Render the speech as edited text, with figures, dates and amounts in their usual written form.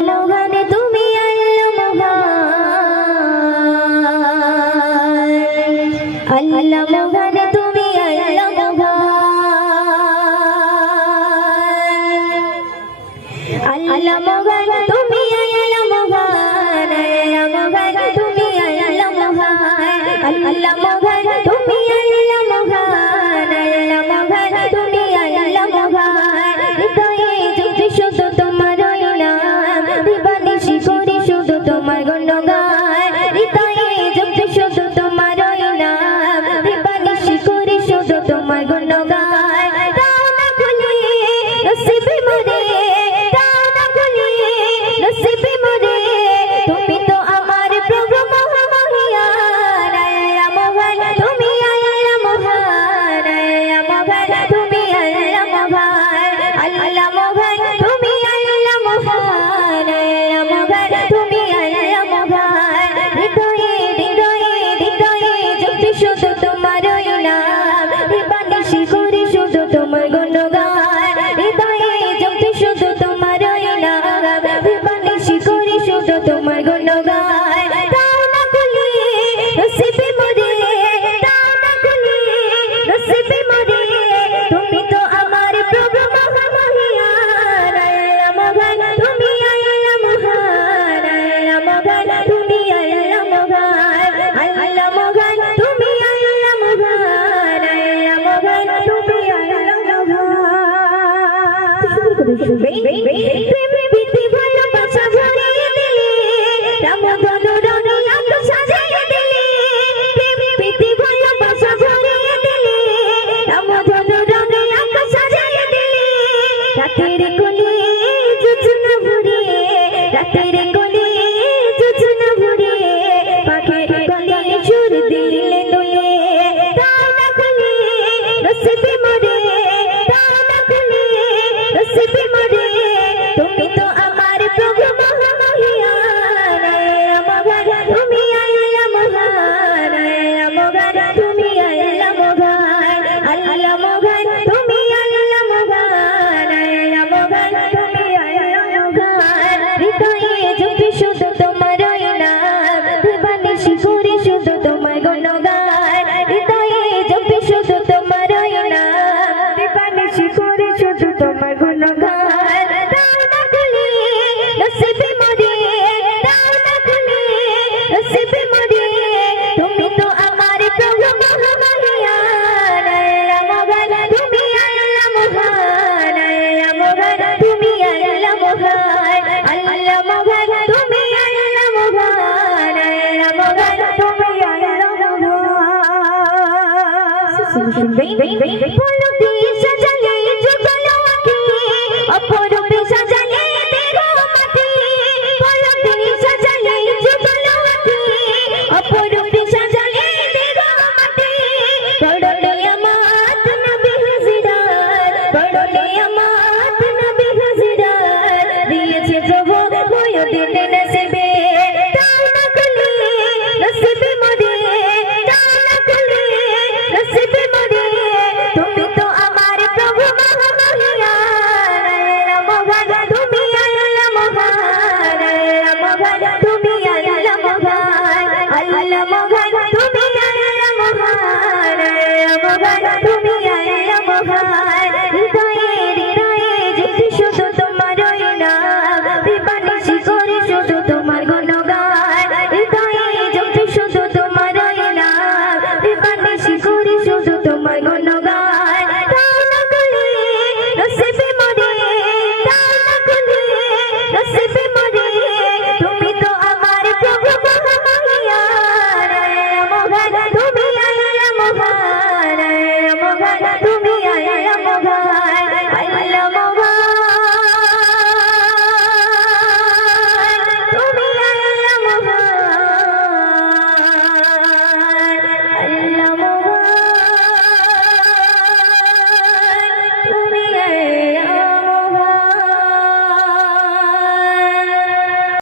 মহানে তুমি আল্লাহ মহান, আল্লাহ মহানে তুমি আল্লাহ মহান, আল্লাহ মহান তুমি আল্লাহ মহান, আল্লাহ মহান তুমি আল্লাহ মহান, আল্লাহ মহান তুমি আল্লাহ মহান, আল্লাহ মহান তুমি আল্লাহ মহান। হৃদয়ে যদি শুধু তোমার নাম, দিবানিশি করি শুধু তোমার গুণগান। হৃদয়ে যদি শুধু তোমার নাম, দিবানিশি করি শুধু তোমার গুণগান। দাও না খুলে নসিবে মোরে, দাও না খুলে নসিবে মোরে, তুমি তো আমার প্রভু মহামহিয়ান। আল্লাহ মহান তুমি আল্লাহ মহান, আল্লাহ মহান তুমি আল্লাহ মহান, আল্লাহ মহান তুমি আল্লাহ মহান, আল্লাহ মহান তুমি আল্লাহ মহান। হৃদয়ে হৃদয়ে হৃদয়ে যদি শুধু তোমার নাম, দিবানিশি করি শুধু তোমার গুণগান। হৃদয়ে যদি শুধু তোমার নাম, দিবানিশি করি শুধু তোমার গুণগান। দাও না খুলে নসিবে মোরে, দাও না খুলে নসিবে মোরে, তুমি তো আমার প্রভু মহামহিয়ান। আল্লাহ মহান তুমি আল্লাহ মহান, আল্লাহ মহান তুমি আল্লাহ মহান, আল্লাহ মহান তুমি আল্লাহ মহান, আল্লাহ মহান তুমি আল্লাহ মহান। প্রেম প্রীতি ভালোবাসা ভরিয়ে দিলে, রামধনু রঙে আলো সাজিয়ে দিলে। প্রেম প্রীতি ভালোবাসা ভরিয়ে দিলে, রামধনু রঙে আলো সাজিয়ে দিলে। রাতের কোলে জোছনা ভরিয়ে, রাতের কোলে জোছনা ভরিয়ে, পাখির কোলে সুর দিলে দুলে। দাও না খুলে নসিবে মোরে, দাও না খুলে নসিবে মোরে, তুমি তো আমার প্রভু মহামহিয়ান। আল্লাহ মহান তুমি আল্লাহ মহান, আল্লাহ মহান তুমি আল্লাহ মহান, আল্লাহ মহান তুমি আল্লাহ মহান, আল্লাহ মহান তুমি আল্লাহ মহান। হৃদয়ে যদি শুধু তোমার নাম, দিবানিশি করি শুধু তোমার গুণগান। হৃদয়ে যদি শুধু তোমার নাম, দিবানিশি করি শুধু তোমার গুণগান। দাও না খুলে নসিবে মোরে, দাও না খুলে নসিবে মোরে, তুমি তো আমার প্রভু মহামহিয়ান। আল্লাহ মহান তুমি আল্লাহ মহান, আল্লাহ মহান তুমি আল্লাহ মহান, আল্লাহ মহান তুমি আল্লাহ মহান, আল্লাহ মহান তুমি আল্লাহ মহান। ফুল দিয়ে সাজালে যুগল আঁখি, অপরূপে সাজালে দেহ মাটি। ফুল দিয়ে সাজালে যুগল আঁখি, অপরূপে সাজালে দেহ মাটি। পড়লে আমাত নবী হাজিরাত, পড়লে আমাত নবী হাজিরাত, দিয়েছে প্রভু বয় দিলে নসিবে